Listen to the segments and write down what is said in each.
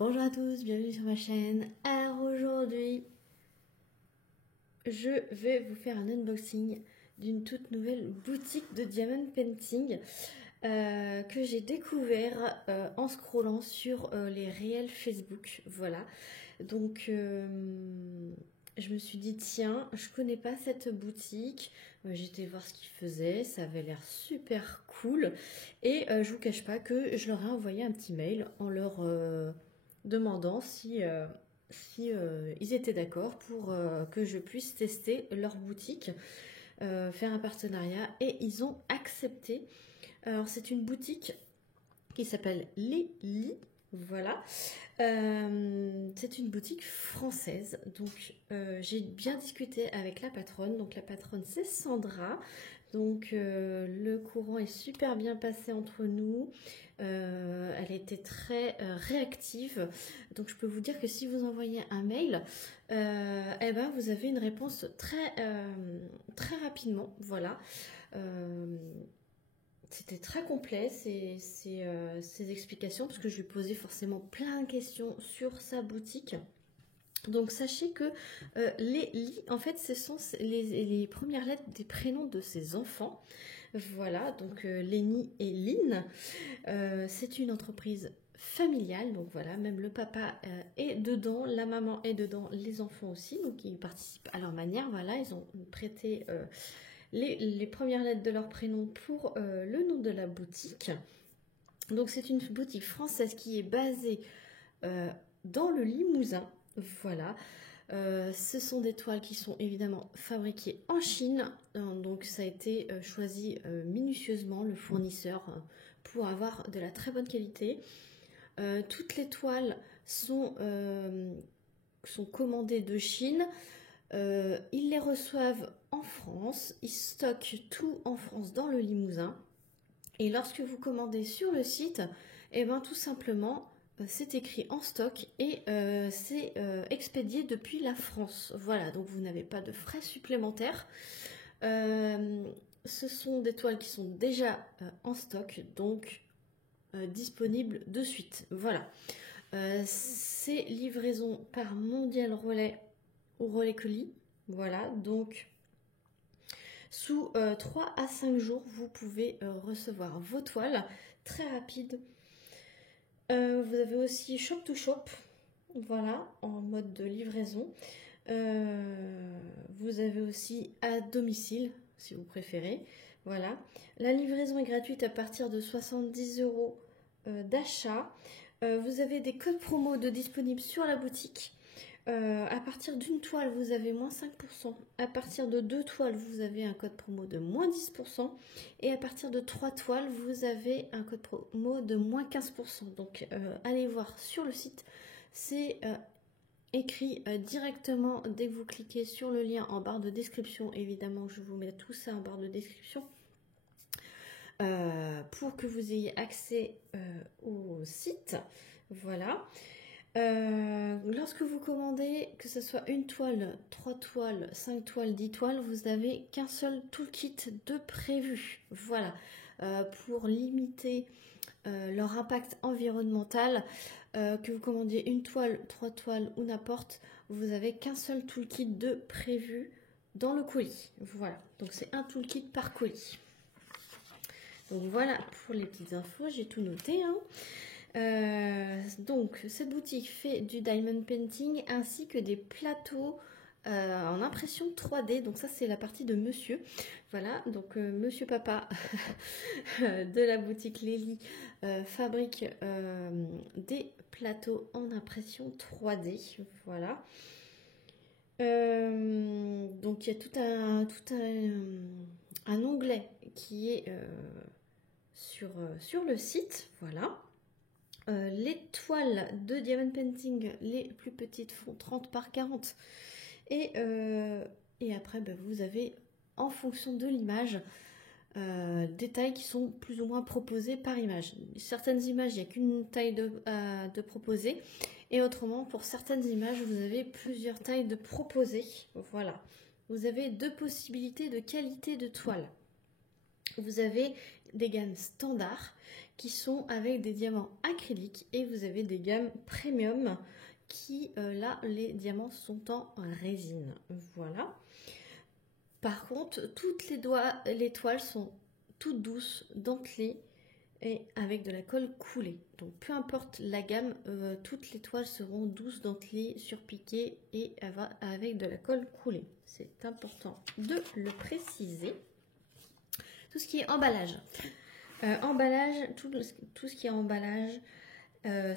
Bonjour à tous, bienvenue sur ma chaîne. Alors aujourd'hui, je vais vous faire un unboxing d'une toute nouvelle boutique de diamond painting que j'ai découvert en scrollant sur les réels Facebook. Voilà, donc je me suis dit tiens, je connais pas cette boutique. J'étais voir ce qu'ils faisaient, ça avait l'air super cool et je vous cache pas que je leur ai envoyé un petit mail en leur demandant si ils étaient d'accord pour que je puisse tester leur boutique, faire un partenariat, et ils ont accepté. Alors c'est une boutique qui s'appelle Lily, voilà. C'est une boutique française, donc j'ai bien discuté avec la patronne. Donc la patronne c'est Sandra. Donc le courant est super bien passé entre nous. Elle était très réactive. Donc je peux vous dire que si vous envoyez un mail, eh ben, vous avez une réponse très rapidement. Voilà. C'était très complet ces explications, parce que je lui posais forcément plein de questions sur sa boutique. Donc sachez que les Li, en fait, ce sont les premières lettres des prénoms de ses enfants. Voilà, donc Lénie et Lynn. C'est une entreprise familiale, donc voilà, même le papa est dedans, la maman est dedans, les enfants aussi, donc ils participent à leur manière. Voilà, ils ont prêté les premières lettres de leur prénom pour le nom de la boutique. Donc c'est une boutique française qui est basée dans le Limousin. Voilà. Ce sont des toiles qui sont évidemment fabriquées en Chine. Donc ça a été choisi minutieusement, le fournisseur, pour avoir de la très bonne qualité. Toutes les toiles sont commandées de Chine. Ils les reçoivent en France, ils stockent tout en France dans le Limousin. Et lorsque vous commandez sur le site, et ben tout simplement, c'est écrit en stock et c'est expédié depuis la France. Voilà, donc vous n'avez pas de frais supplémentaires. Ce sont des toiles qui sont déjà en stock, donc disponibles de suite. Voilà. C'est livraison par Mondial Relais ou Relais Colis. Voilà, donc sous 3 à 5 jours, vous pouvez recevoir vos toiles très rapide. Vous avez aussi Shop to Shop, voilà, en mode de livraison. Vous avez aussi à domicile, si vous préférez. Voilà. La livraison est gratuite à partir de 70 € d'achat. Vous avez des codes promo disponibles sur la boutique. À partir d'une toile, vous avez moins 5%. À partir de 2 toiles, vous avez un code promo de moins 10%. Et à partir de 3 toiles, vous avez un code promo de moins 15%. Donc, allez voir sur le site. C'est écrit directement dès que vous cliquez sur le lien en barre de description. Évidemment, je vous mets tout ça en barre de description. Pour que vous ayez accès au site. Voilà. Lorsque vous commandez, que ce soit une toile, 3 toiles, 5 toiles, 10 toiles, vous n'avez qu'un seul toolkit de prévu. Voilà, pour limiter leur impact environnemental, que vous commandiez une toile, 3 toiles ou n'importe, vous avez qu'un seul toolkit de prévu dans le colis. Voilà, donc c'est un toolkit par colis. Donc voilà pour les petites infos, j'ai tout noté, hein. Donc cette boutique fait du diamond painting ainsi que des plateaux en impression 3D. Donc ça c'est la partie de monsieur. Voilà, donc monsieur papa de la boutique Lily fabrique des plateaux en impression 3D. Voilà. Donc il y a tout un onglet qui est sur le site. Voilà. Les toiles de diamond painting, les plus petites font 30 par 40. Et après, ben, vous avez, en fonction de l'image, des tailles qui sont plus ou moins proposées par image. Certaines images, il n'y a qu'une taille de proposer. Et autrement, pour certaines images, vous avez plusieurs tailles de proposer. Voilà. Vous avez 2 possibilités de qualité de toile. Vous avez des gammes standards qui sont avec des diamants acryliques et vous avez des gammes premium qui, là, les diamants sont en résine. Voilà. Par contre, toutes les toiles sont toutes douces, dentelées et avec de la colle coulée. Donc peu importe la gamme, toutes les toiles seront douces, dentelées, surpiquées et avec de la colle coulée. C'est important de le préciser. Tout ce qui est emballage. Tout ce qui est emballage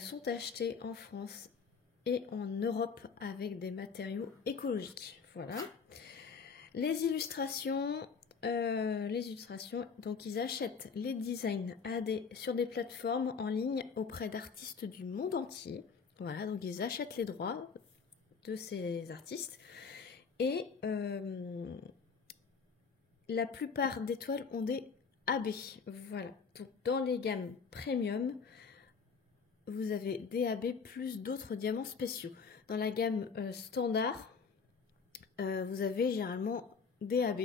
sont achetés en France et en Europe avec des matériaux écologiques. Voilà. Les illustrations, donc ils achètent les designs sur des plateformes en ligne auprès d'artistes du monde entier. Voilà, donc ils achètent les droits de ces artistes et la plupart des toiles ont des AB. Voilà, donc dans les gammes premium, vous avez des AB plus d'autres diamants spéciaux. Dans la gamme standard, vous avez généralement des AB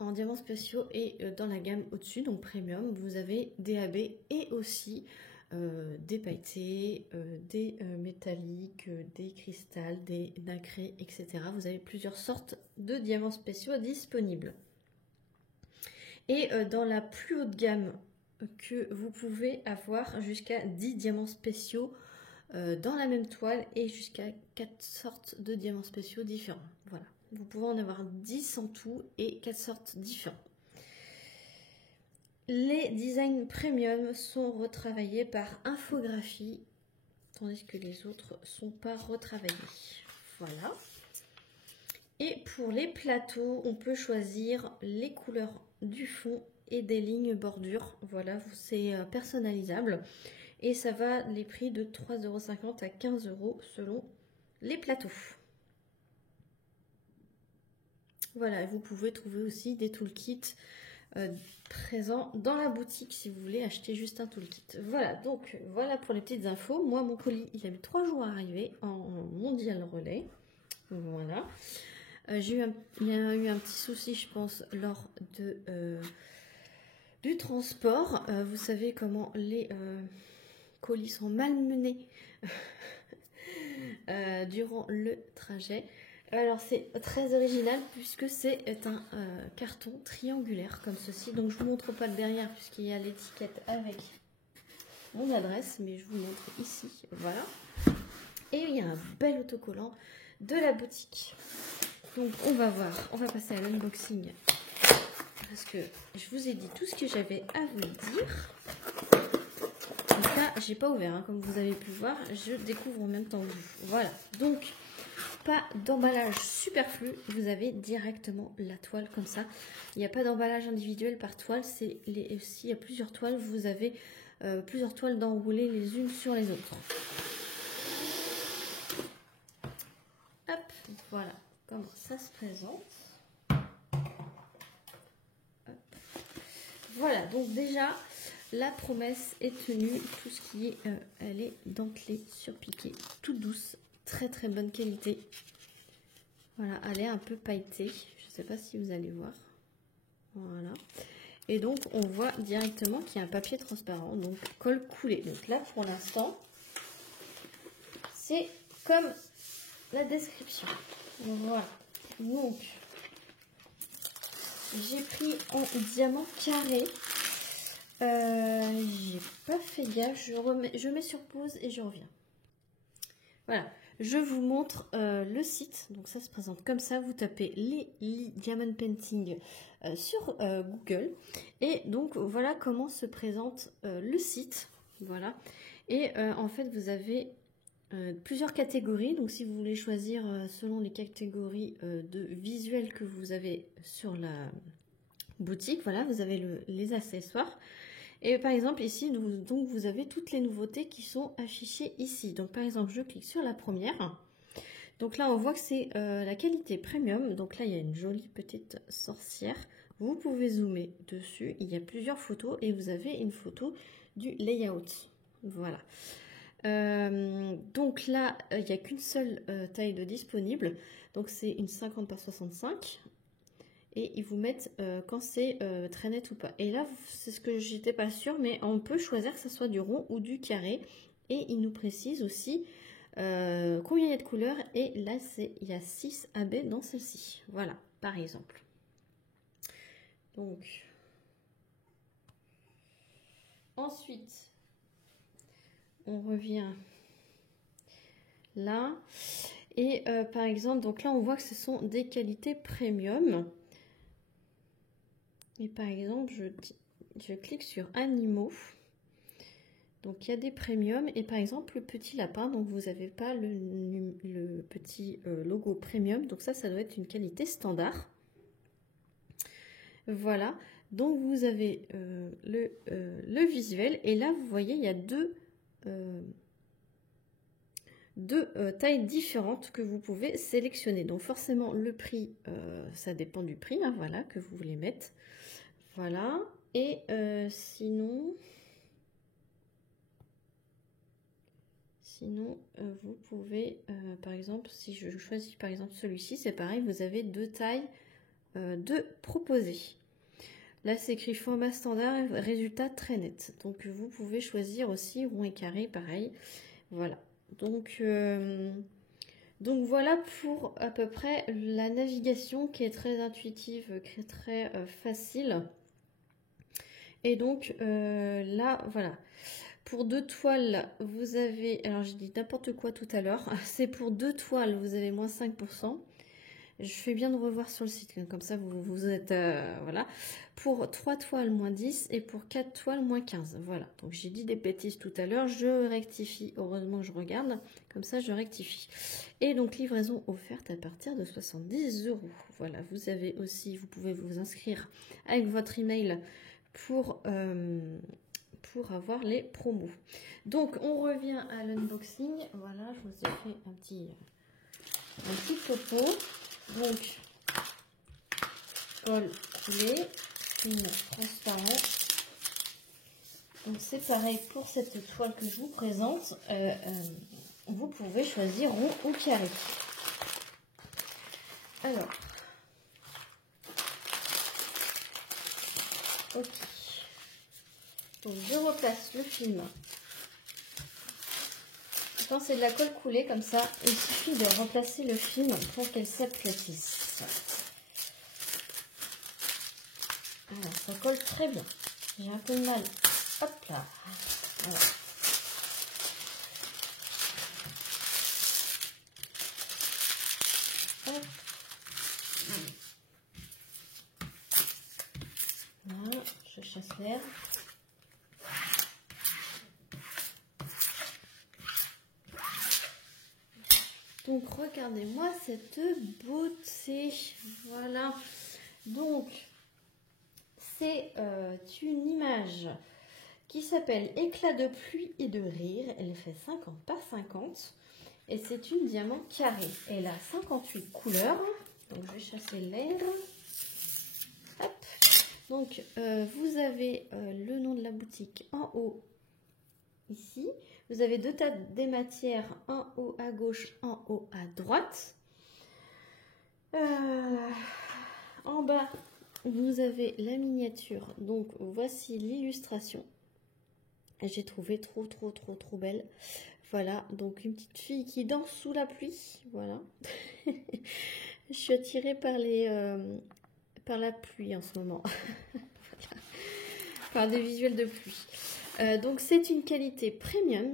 en diamants spéciaux et dans la gamme au-dessus, donc premium, vous avez des AB et aussi des pailletés, des métalliques, des cristals, des nacrés, etc. Vous avez plusieurs sortes de diamants spéciaux disponibles. Et dans la plus haute gamme que vous pouvez avoir jusqu'à 10 diamants spéciaux dans la même toile et jusqu'à 4 sortes de diamants spéciaux différents. Voilà, vous pouvez en avoir 10 en tout et 4 sortes différentes. Les designs premium sont retravaillés par infographie, tandis que les autres ne sont pas retravaillés. Voilà. Et pour les plateaux, on peut choisir les couleurs du fond et des lignes bordures. Voilà, c'est personnalisable. Et ça va les prix de 3,50 € à 15 € selon les plateaux. Voilà, vous pouvez trouver aussi des toolkits présents dans la boutique si vous voulez acheter juste un toolkit. Voilà, donc voilà pour les petites infos. Moi, mon colis, il a mis 3 jours à arriver en mondial relais. Voilà. Il y a eu un petit souci, je pense, lors du transport. Vous savez comment les colis sont malmenés durant le trajet. Alors c'est très original puisque c'est un carton triangulaire comme ceci. Donc je vous montre pas le derrière puisqu'il y a l'étiquette avec mon adresse, mais je vous montre ici. Voilà. Et il y a un bel autocollant de la boutique. Donc on va voir, on va passer à l'unboxing parce que je vous ai dit tout ce que j'avais à vous dire. Donc là, j'ai pas ouvert, hein, comme vous avez pu voir, je découvre en même temps que vous. Voilà, donc pas d'emballage superflu, vous avez directement la toile comme ça. Il n'y a pas d'emballage individuel par toile, s'il y a plusieurs toiles, vous avez plusieurs toiles d'enrouler les unes sur les autres. Hop, voilà comment ça se présente. Hop. Voilà, donc déjà la promesse est tenue, tout ce qui est elle est dentelée, surpiquée, toute douce, très très bonne qualité. Voilà, elle est un peu pailletée, je ne sais pas si vous allez voir. Voilà, et donc on voit directement qu'il y a un papier transparent, donc colle coulée. Donc là pour l'instant c'est comme la description. Voilà, donc j'ai pris en diamant carré. J'ai pas fait gaffe, je mets sur pause et je reviens. Voilà, je vous montre le site. Donc ça se présente comme ça, vous tapez les Diamond Painting sur Google et donc voilà comment se présente le site. Voilà, et en fait vous avez plusieurs catégories. Donc si vous voulez choisir selon les catégories de visuels que vous avez sur la boutique, voilà, vous avez les accessoires. Et par exemple ici, donc vous avez toutes les nouveautés qui sont affichées ici. Donc par exemple, je clique sur la première. Donc là, on voit que c'est la qualité premium. Donc là, il y a une jolie petite sorcière. Vous pouvez zoomer dessus. Il y a plusieurs photos et vous avez une photo du layout. Voilà. Donc là, il n'y a qu'une seule taille de disponible. Donc c'est une 50 par 65. et ils vous mettent quand c'est très net ou pas. Et là, c'est ce que j'étais pas sûre, mais on peut choisir que ce soit du rond ou du carré. Et ils nous précisent aussi combien il y a de couleurs. Et là, il y a 6 AB dans celle-ci. Voilà, par exemple. Donc, ensuite, on revient là. Et par exemple, donc là, on voit que ce sont des qualités premium. Et par exemple, je clique sur animaux. Donc il y a des premiums et par exemple le petit lapin, donc vous n'avez pas le petit logo premium, donc ça doit être une qualité standard. Voilà, donc vous avez le visuel et là vous voyez il y a deux tailles différentes que vous pouvez sélectionner. Donc forcément le prix, ça dépend du prix, hein, voilà, que vous voulez mettre. Voilà, et sinon, vous pouvez, par exemple, si je choisis par exemple celui-ci, c'est pareil, vous avez deux tailles de proposer. Là, c'est écrit format standard, résultat très net. Donc, vous pouvez choisir aussi rond et carré, pareil. Voilà. Donc voilà pour à peu près la navigation qui est très intuitive, qui est très facile. Et donc, là, voilà. Pour 2 toiles, vous avez, alors j'ai dit n'importe quoi tout à l'heure, c'est pour 2 toiles, vous avez moins 5%. Je fais bien de revoir sur le site, comme ça vous êtes, voilà. Pour 3 toiles, moins 10 et pour 4 toiles, moins 15. Voilà, donc j'ai dit des bêtises tout à l'heure, je rectifie, heureusement que je regarde, comme ça je rectifie. Et donc livraison offerte à partir de 70 €. Voilà, vous avez aussi, vous pouvez vous inscrire avec votre email pour avoir les promos. Donc on revient à l'unboxing. Voilà, je vous ai fait un petit topo. Donc col coulé, film transparent. Donc c'est pareil pour cette toile que je vous présente. Vous pouvez choisir rond ou carré. Alors, ok. Donc je replace le film. Quand c'est de la colle coulée comme ça, il suffit de replacer le film pour qu'elle s'aplatisse. Alors ça colle très bien. J'ai un peu de mal. Hop là. Voilà. Hop. Voilà, je chasse l'air. Donc regardez-moi cette beauté, voilà. Donc c'est une image qui s'appelle Éclat de pluie et de rire. Elle fait 50 par 50 et c'est une diamant carrée. Elle a 58 couleurs. Donc je vais chasser l'air. Hop. Donc vous avez le nom de la boutique en haut ici. Vous avez deux tas des matières, en haut à gauche, en haut à droite. En bas, vous avez la miniature. Donc, voici l'illustration. J'ai trouvé trop belle. Voilà, donc une petite fille qui danse sous la pluie. Voilà. Je suis attirée par la pluie en ce moment. Voilà. Par des visuels de pluie. Donc c'est une qualité premium,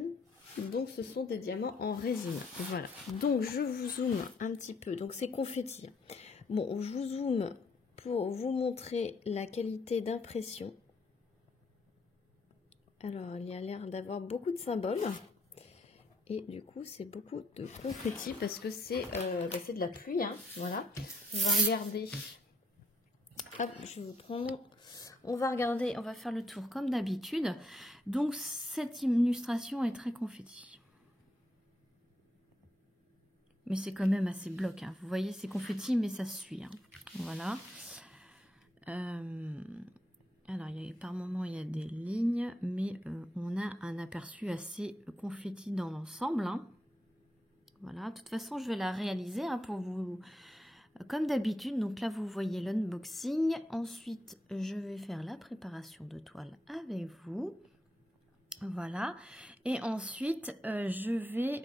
donc ce sont des diamants en résine. Voilà, donc je vous zoome un petit peu, donc c'est confetti. Bon, je vous zoome pour vous montrer la qualité d'impression. Alors il y a l'air d'avoir beaucoup de symboles et du coup c'est beaucoup de confetti parce que c'est de la pluie, hein. Voilà, on va regarder. Hop, je vous prends. On va regarder, on va faire le tour comme d'habitude. Donc cette illustration est très confetti. Mais c'est quand même assez bloc, hein. Vous voyez, c'est confetti, mais ça suit, hein. Voilà. Alors, par moment, il y a des lignes, mais on a un aperçu assez confetti dans l'ensemble, hein. Voilà. De toute façon, je vais la réaliser, hein, pour vous comme d'habitude. Donc là, vous voyez l'unboxing. Ensuite, je vais faire la préparation de toile avec vous. Voilà. Et ensuite, je vais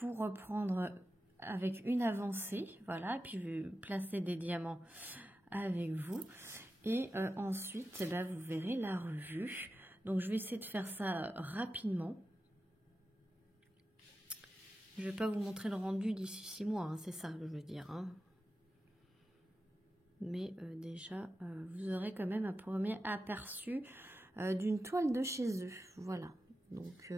vous reprendre avec une avancée. Voilà. Puis, je vais placer des diamants avec vous. Et ensuite, eh ben, vous verrez la revue. Donc, je vais essayer de faire ça rapidement. Je ne vais pas vous montrer le rendu d'ici 6 mois, hein, c'est ça que je veux dire. Hein. Mais déjà, vous aurez quand même un premier aperçu d'une toile de chez eux. Voilà. Donc,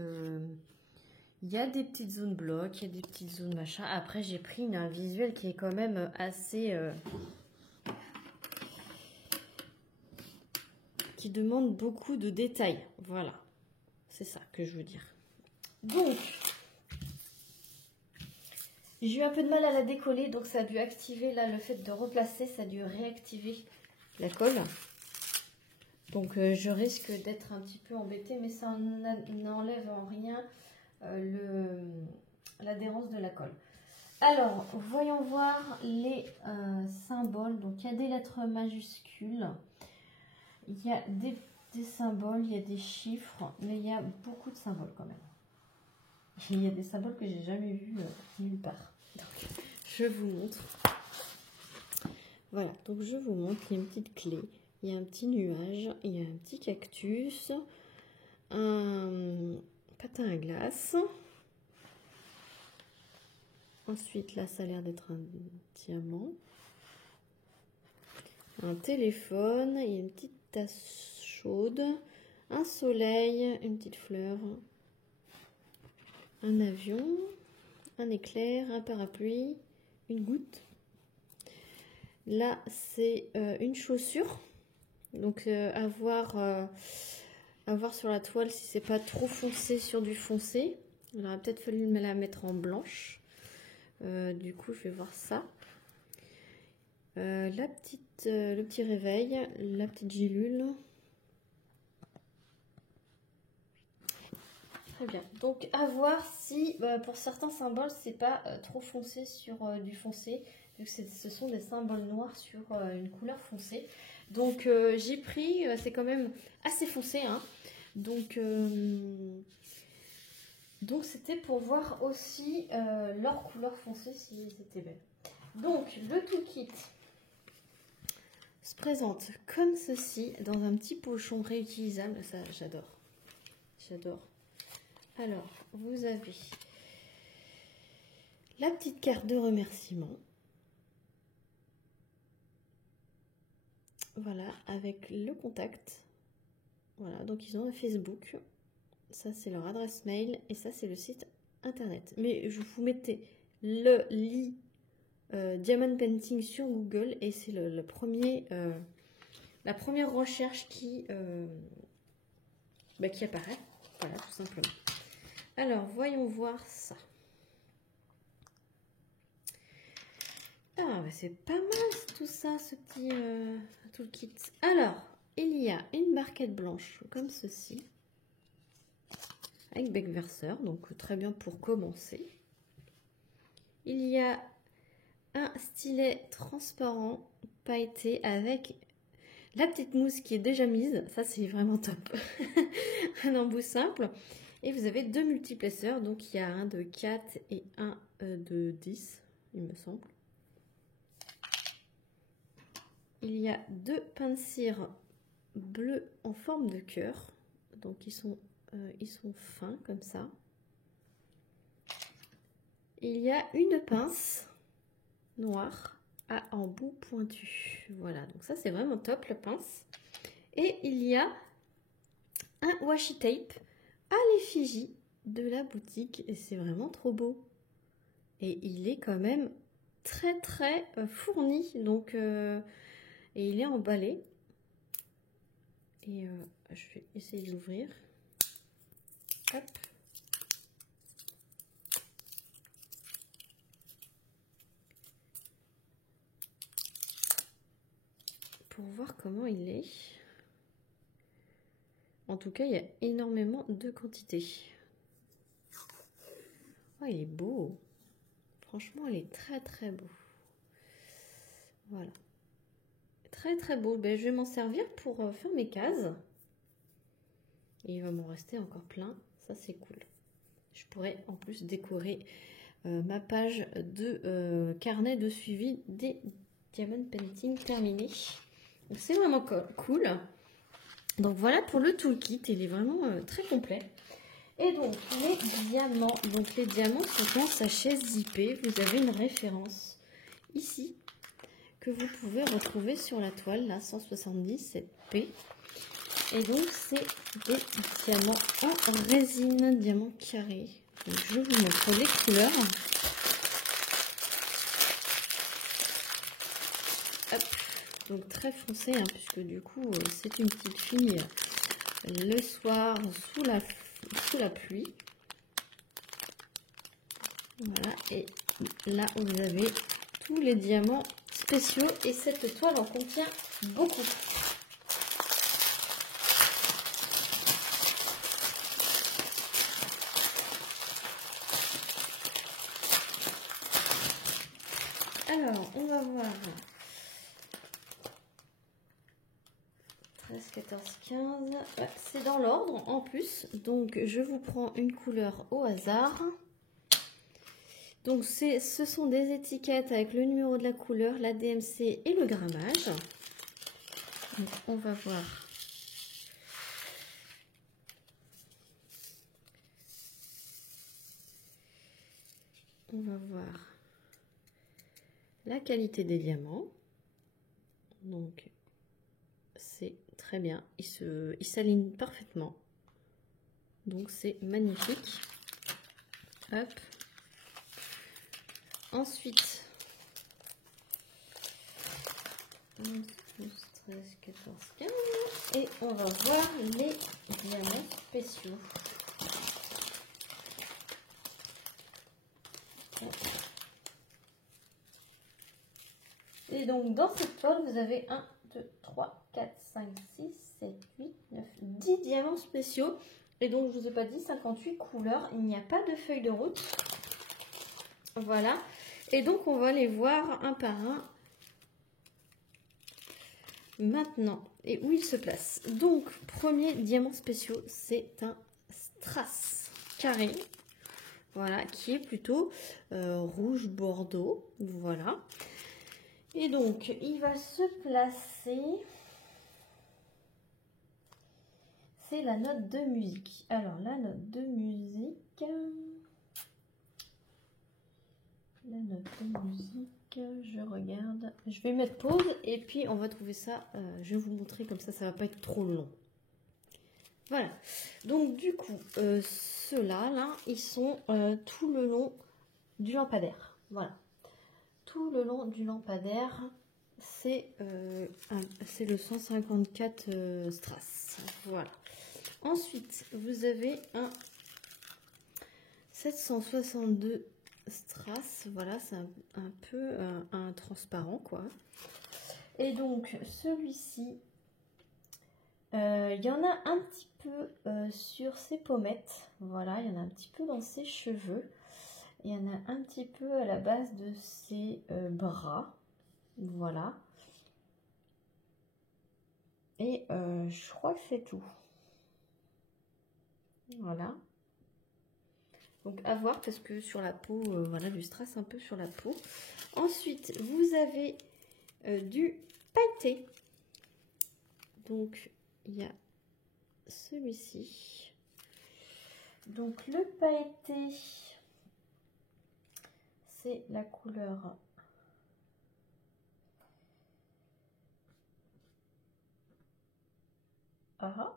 il y a des petites zones blocs, il y a des petites zones machin. Après, j'ai pris un visuel qui est quand même assez... qui demande beaucoup de détails. Voilà. C'est ça que je veux dire. Donc... j'ai eu un peu de mal à la décoller, donc ça a dû activer, là, le fait de replacer, ça a dû réactiver la colle. Donc, je risque d'être un petit peu embêtée, mais ça n'enlève en rien l'adhérence de la colle. Alors, voyons voir les symboles. Donc, il y a des lettres majuscules, il y a des symboles, il y a des chiffres, mais il y a beaucoup de symboles quand même. Il y a des symboles que j'ai jamais vus nulle part. Donc, je vous montre. Voilà, donc je vous montre. Il y a une petite clé, il y a un petit nuage, il y a un petit cactus, un patin à glace. Ensuite, là, ça a l'air d'être un diamant. Un téléphone, il y a une petite tasse chaude, un soleil, une petite fleur. Un avion, un éclair, un parapluie, une goutte. Là, c'est une chaussure. Donc, à voir sur la toile si c'est pas trop foncé sur du foncé. Il aurait peut-être fallu me la mettre en blanche. Du coup, je vais voir ça. Le petit réveil, la petite gélule. Très bien. Donc, à voir si, pour certains symboles, c'est pas trop foncé sur du foncé, vu que ce sont des symboles noirs sur une couleur foncée. Donc, j'ai pris, c'est quand même assez foncé, hein. Donc, c'était pour voir aussi leur couleur foncée, si c'était belle. Donc, le tout kit se présente comme ceci, dans un petit pochon réutilisable. Ça, j'adore. J'adore. Alors, vous avez la petite carte de remerciement. Voilà, avec le contact. Voilà, donc ils ont un Facebook. Ça, c'est leur adresse mail. Et ça, c'est le site internet. Mais je vous mettez le lit Diamond Painting sur Google. Et c'est la première recherche qui apparaît. Voilà, tout simplement. Alors, voyons voir ça. Ah, c'est pas mal tout ça, ce petit toolkit. Alors, il y a une barquette blanche comme ceci, avec bec verseur, donc très bien pour commencer. Il y a un stylet transparent pailleté avec la petite mousse qui est déjà mise. Ça, c'est vraiment top. Un embout simple. Et vous avez 2 multiplaceurs, donc il y a un de 4 et un de 10, il me semble. Il y a 2 pains de cire bleus en forme de cœur, donc ils sont fins comme ça. Il y a une pince noire à embout pointu. Voilà, donc ça c'est vraiment top, la pince. Et il y a un washi tape à l'effigie de la boutique et c'est vraiment trop beau. Et il est quand même très très fourni, donc et il est emballé. Et je vais essayer d'ouvrir. Hop. Pour voir comment il est. En tout cas, il y a énormément de quantité. Oh, il est beau. Franchement, il est très très beau. Voilà. Très très beau. Ben, je vais m'en servir pour faire mes cases. Et il va m'en rester encore plein. Ça, c'est cool. Je pourrais en plus décorer ma page de carnet de suivi des Diamond Painting terminés. Donc, c'est vraiment cool. Donc, voilà pour le toolkit. Il est vraiment très complet. Et donc, les diamants. Donc, les diamants sont en sachet zippé. Vous avez une référence ici que vous pouvez retrouver sur la toile, là, 177p. Et donc, c'est des diamants en résine, diamants carrés. Donc, je vous montre les couleurs. Hop. Donc, très foncé, hein, puisque du coup, c'est une petite fille le soir sous la pluie. Voilà. Et là, vous avez tous les diamants spéciaux. Et cette toile en contient beaucoup. Alors, on va voir 13, 14, 15. Ouais, c'est dans l'ordre en plus. Donc, je vous prends une couleur au hasard. Donc, ce sont des étiquettes avec le numéro de la couleur, la DMC et le grammage. Donc, on va voir. On va voir la qualité des diamants. Donc, c'est très bien. Il s'aligne parfaitement. Donc, c'est magnifique. Hop. Ensuite, 11, 12, 13, 14, 15. Et on va voir les diamants spéciaux. Et donc, dans cette toile, vous avez 1, 2, 3, 4, 5, 6, 7, 8, 9, 10 diamants spéciaux. Et donc, je ne vous ai pas dit, 58 couleurs. Il n'y a pas de feuille de route. Voilà. Et donc, on va les voir un par un maintenant. Et où ils se placent. Donc, premier diamant spéciaux, c'est un strass carré. Voilà, qui est plutôt rouge bordeaux. Voilà. Et donc, il va se placer... C'est la note de musique. Alors, la note de musique... La note de musique, je regarde. Je vais mettre pause et puis on va trouver ça. Je vais vous montrer comme ça va pas être trop long. Voilà. Donc du coup, ceux-là, là, ils sont tout le long du lampadaire. Voilà. Tout le long du lampadaire, c'est le 154 strass. Voilà. Ensuite, vous avez un 762 strass, voilà, c'est un peu un transparent, quoi. Et donc, celui-ci, il y en a un petit peu sur ses pommettes, voilà, il y en a un petit peu dans ses cheveux, il y en a un petit peu à la base de ses bras, voilà. Et je crois que c'est tout. Voilà. Donc à voir parce que sur la peau, voilà, du strass un peu sur la peau. Ensuite, vous avez du pailleté. Donc il y a celui-ci. Donc le pailleté, c'est la couleur A.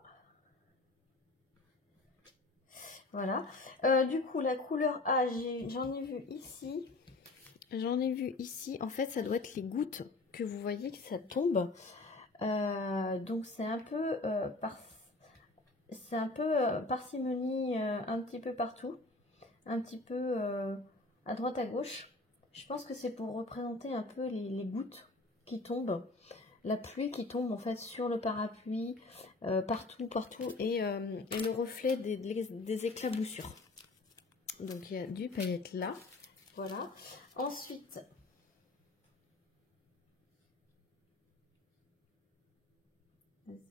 Voilà. Du coup, la couleur A, j'en ai vu ici. J'en ai vu ici. En fait, ça doit être les gouttes que vous voyez que ça tombe. Donc, c'est un peu parcimonie un petit peu partout. Un petit peu à droite, à gauche. Je pense que c'est pour représenter un peu les gouttes qui tombent. La pluie qui tombe en fait sur le parapluie, partout, et le reflet des éclaboussures. Donc il y a du paillette là, voilà. Ensuite,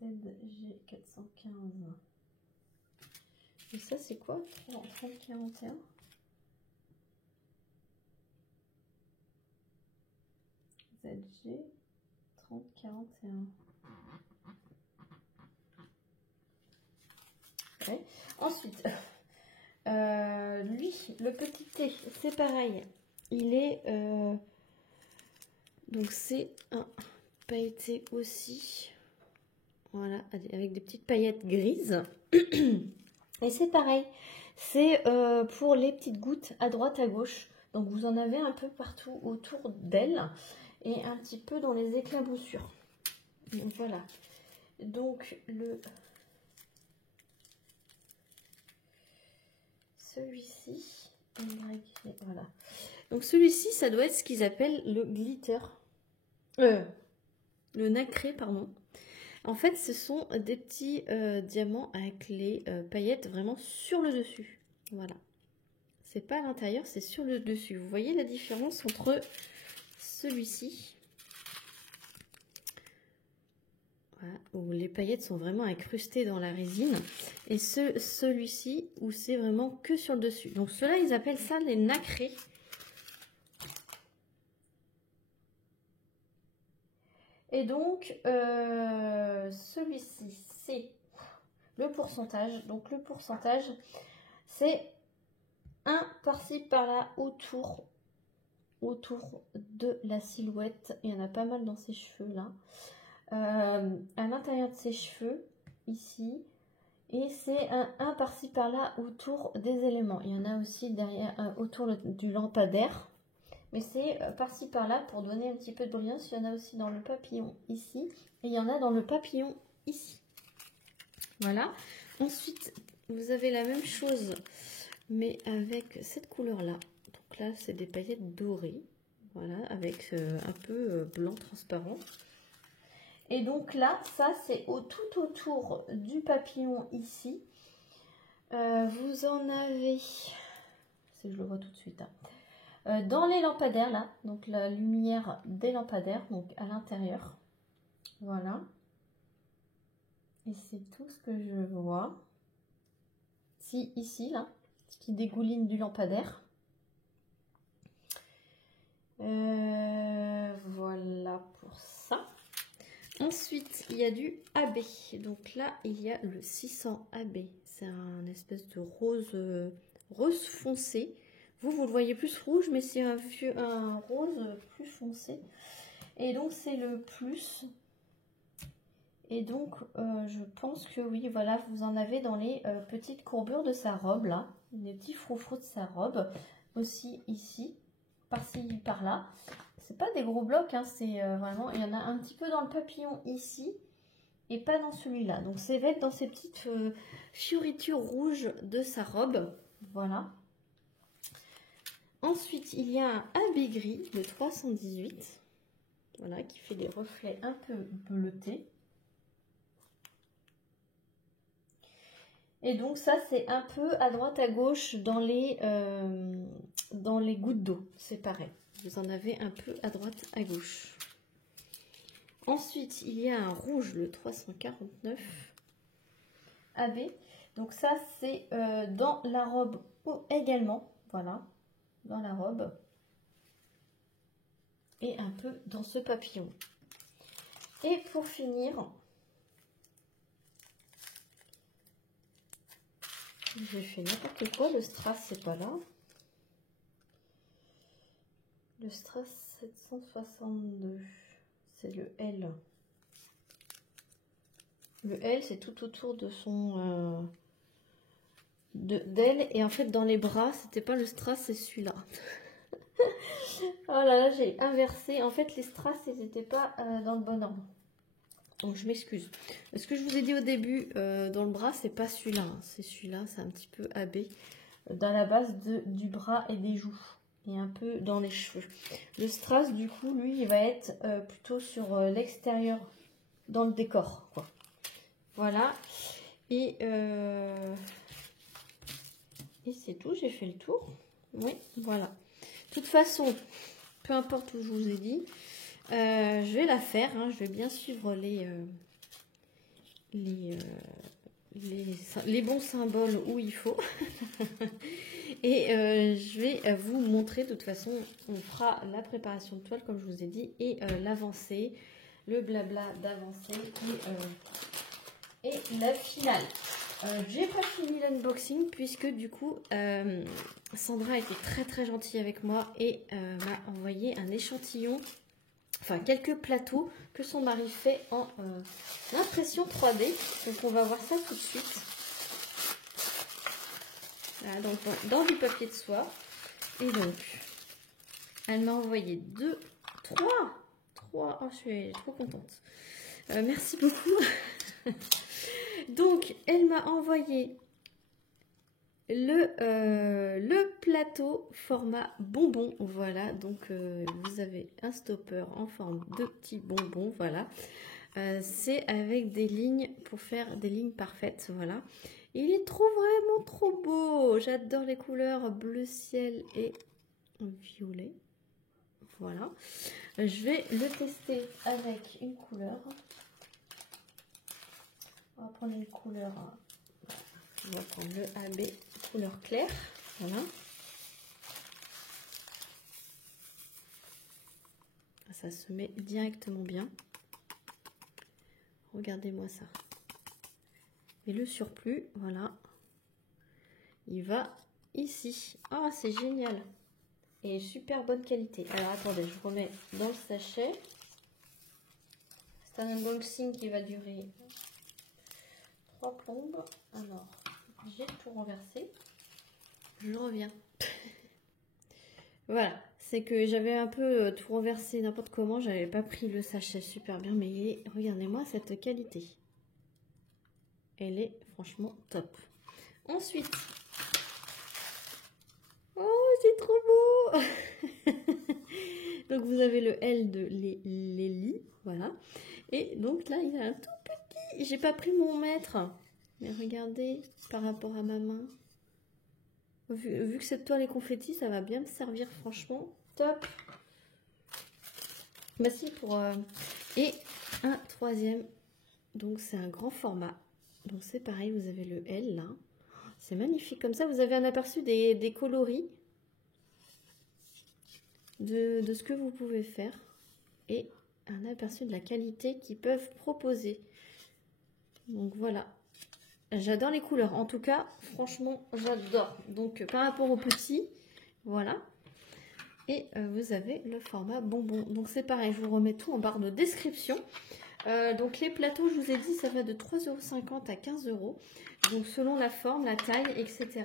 ZG415. Et ça, c'est quoi? 3041. ZG 3041. Ouais. Ensuite, lui, le petit T, c'est pareil. Il est... donc c'est un pailleté aussi. Voilà, avec des petites paillettes grises. Et c'est pareil. C'est pour les petites gouttes à droite, à gauche. Donc vous en avez un peu partout autour d'elle. Et un petit peu dans les éclaboussures. Donc voilà. Donc celui-ci, voilà. Donc celui-ci, ça doit être ce qu'ils appellent le glitter. Le nacré, pardon. En fait, ce sont des petits diamants avec les paillettes vraiment sur le dessus. Voilà. C'est pas à l'intérieur, c'est sur le dessus. Vous voyez la différence entre celui-ci, voilà, où les paillettes sont vraiment incrustées dans la résine, et celui-ci où c'est vraiment que sur le dessus. Donc ceux-là, ils appellent ça les nacrés. Et donc celui-ci, c'est le pourcentage. Donc le pourcentage, c'est un par-ci par-là autour de la silhouette. Il y en a pas mal dans ses cheveux là. À l'intérieur de ses cheveux, ici. Et c'est un par-ci par-là autour des éléments. Il y en a aussi derrière, autour du lampadaire. Mais c'est par-ci par-là pour donner un petit peu de brillance. Il y en a aussi dans le papillon ici. Et il y en a dans le papillon ici. Voilà. Ensuite, vous avez la même chose, mais avec cette couleur-là. Donc là, c'est des paillettes dorées. Voilà, avec un peu blanc transparent. Et donc là, ça, c'est tout autour du papillon ici. Vous en avez... Je le vois tout de suite. Hein. Dans les lampadaires, là. Donc la lumière des lampadaires, donc à l'intérieur. Voilà. Et c'est tout ce que je vois. Si, ici, là, ce qui dégouline du lampadaire. Voilà pour ça. Ensuite, il y a du AB. Donc là, il y a le 600 AB. C'est un espèce de rose foncé. Vous le voyez plus rouge, mais c'est un rose plus foncé. Et donc, c'est le plus... Et donc, je pense que oui, voilà, vous en avez dans les petites courbures de sa robe, là. Les petits froufrous de sa robe. Aussi ici, par-ci, par-là. C'est pas des gros blocs, hein, c'est vraiment... Il y en a un petit peu dans le papillon ici, et pas dans celui-là. Donc, c'est va être dans ces petites fioritures rouges de sa robe. Voilà. Ensuite, il y a un AB gris de 318. Voilà, qui fait des reflets un peu bleutés. Et donc ça, c'est un peu à droite à gauche dans les gouttes d'eau. C'est pareil. Vous en avez un peu à droite à gauche. Ensuite, il y a un rouge, le 349 AB. Donc ça, c'est dans la robe également. Voilà, dans la robe. Et un peu dans ce papillon. Et pour finir... J'ai fait n'importe quoi, le strass c'est pas là. Le strass 762, c'est le L. Le L c'est tout autour de son d'elle, et en fait dans les bras c'était pas le strass, c'est celui-là. Oh là là, j'ai inversé. En fait les strass ils n'étaient pas dans le bon ordre. Donc je m'excuse. Ce que je vous ai dit au début, dans le bras, c'est pas celui-là. Hein. C'est celui-là, c'est un petit peu AB. Dans la base du bras et des joues. Et un peu dans les cheveux. Le strass, du coup, lui, il va être plutôt sur l'extérieur, dans le décor. Quoi. Voilà. Et c'est tout, j'ai fait le tour. Oui, voilà. De toute façon, peu importe où je vous ai dit, je vais la faire, hein, je vais bien suivre les bons symboles où il faut. Et je vais vous montrer, de toute façon, on fera la préparation de toile, comme je vous ai dit, et l'avancée, le blabla d'avancée et la finale. J'ai pas fini l'unboxing puisque du coup Sandra a été très gentille avec moi et m'a envoyé un échantillon, enfin quelques plateaux que son mari fait en impression 3D. Donc on va voir ça tout de suite. Voilà, donc dans du papier de soie. Et donc elle m'a envoyé trois. Oh, je suis trop contente. Merci beaucoup. Donc, elle m'a envoyé le plateau format bonbon. Voilà, donc vous avez un stopper en forme de petit bonbon. Voilà, c'est avec des lignes pour faire des lignes parfaites. Voilà, il est vraiment trop beau. J'adore les couleurs bleu ciel et violet. Voilà, je vais le tester avec une couleur. On va prendre une couleur, on va prendre le AB couleur claire, voilà. Ça se met directement bien. Regardez-moi ça. Et le surplus, voilà, il va ici. Ah, c'est génial. Et super bonne qualité. Alors attendez, je remets dans le sachet. C'est un unboxing qui va durer 3 plombes. Alors, j'ai tout renversé. Je reviens. Voilà, c'est que j'avais un peu tout renversé n'importe comment. J'avais pas pris le sachet super bien, mais regardez-moi cette qualité. Elle est franchement top. Ensuite, oh, c'est trop beau. Donc vous avez le L de Lélie, voilà. Et donc là, il y a un tout petit. J'ai pas pris mon mètre. Mais regardez, par rapport à ma main. Vu que cette toile est confetti, ça va bien me servir, franchement. Top. Merci pour... Et un troisième. Donc c'est un grand format. Donc c'est pareil, vous avez le L là. C'est magnifique comme ça. Vous avez un aperçu des coloris. De ce que vous pouvez faire. Et un aperçu de la qualité qu'ils peuvent proposer. Donc voilà. J'adore les couleurs. En tout cas, franchement, j'adore. Donc, par rapport au petit, voilà. Et vous avez le format bonbon. Donc, c'est pareil. Je vous remets tout en barre de description. Donc, les plateaux, je vous ai dit, ça va de 3,50 € à 15 €. Donc, selon la forme, la taille, etc.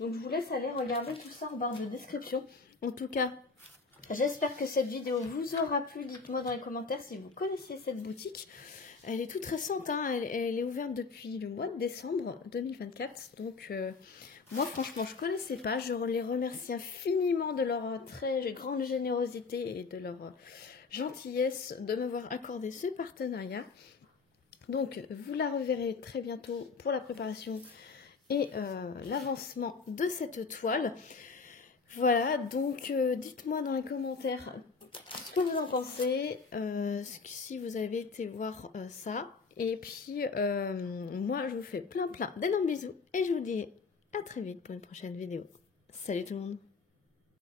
Donc, je vous laisse aller regarder tout ça en barre de description. En tout cas, j'espère que cette vidéo vous aura plu. Dites-moi dans les commentaires si vous connaissiez cette boutique. Elle est toute récente, hein. Elle est ouverte depuis le mois de décembre 2024. Donc, moi, franchement, je ne connaissais pas. Je les remercie infiniment de leur très grande générosité et de leur gentillesse de m'avoir accordé ce partenariat. Donc, vous la reverrez très bientôt pour la préparation et l'avancement de cette toile. Voilà, donc dites-moi dans les commentaires ce que vous en pensez, si vous avez été voir ça. Et puis, moi, je vous fais plein d'énormes bisous. Et je vous dis à très vite pour une prochaine vidéo. Salut tout le monde!